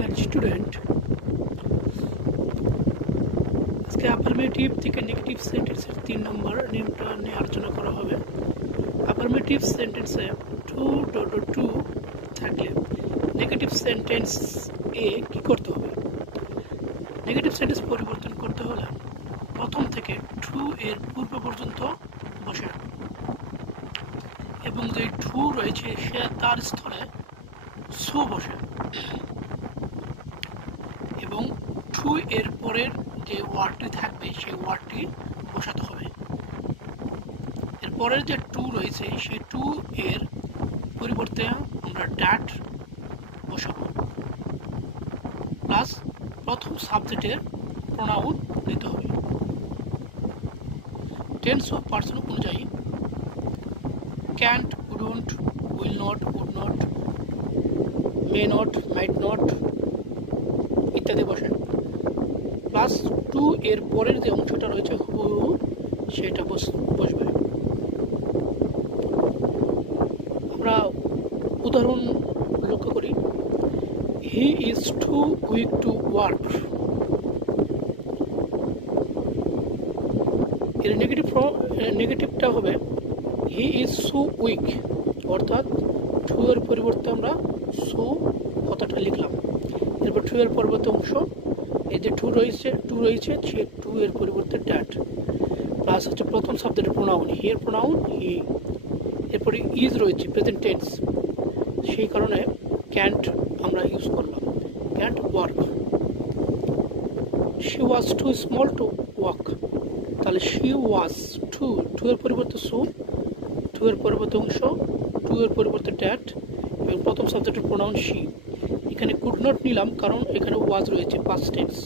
Dear student, আজকে affirmative থেকে negative সেন্টেন্সের 3 নম্বর নিয়মটা নিয়ে আলোচনা করা হবে। অ্যাফার্মেটিভ সেন্টেন্সে টু থাকলে নেগেটিভ সেন্টেন্স এ কি করতে হবে? নেগেটিভ সেন্টেন্স পরিবর্তন করতে হলে প্রথম থেকে টু এর পূর্ব পর্যন্ত বসে এবং যে টু রয়েছে সে তার স্থলে সো বসে এবং টু এর পরের যে ওয়ার্ডটি থাকবে সেই ওয়ার্ডটি বসাতে হবে। এর পরের যে টু রয়েছে সেই টু এর পরিবর্তে আমরা ড্যাট বসাবো, প্লাস প্রথম সাবজেক্টের প্রোনাউন নিতে হবে। টেন্স অফ পার্সন অনুযায়ী can't, couldn't, will not, would not, may not, might not ইত্যাদি বসেন, প্লাস টু এর পরের যে অংশটা রয়েছে হুবহু সেটা বসবে। আমরা উদাহরণ লক্ষ্য করি, he is too weak to work. এর নেগেটিভটা হবে হি ইজ সো উইক, অর্থাৎ টু এর পরিবর্তে আমরা সো কথাটা লিখলাম। এরপর টু এর পরবর্তী অংশ, এই যে টু রয়েছে সে টু এর পরিবর্তে ড্যাট, প্লাস হচ্ছে প্রথম সাবজেক্টের প্রোনাউন, হি এর প্রোনাউন হি। এরপরে ইজ রয়েছে প্রেজেন্ট টেন্স, সেই কারণে ক্যান্ট আমরা ইউজ করলাম, can't work. She was too small to walk, তাহলে শি ওয়াজ টু এর পরিবর্তে সো, টু এর পরিবর্তে অংশ, টু এর পরিবর্তে ড্যাট এবং প্রথম সাবজেক্টের প্রোনাউন শি। এখানে কুড নট নিলাম কারণ এখানে ওয়াজ রয়েছে পাস্ট টেন্স।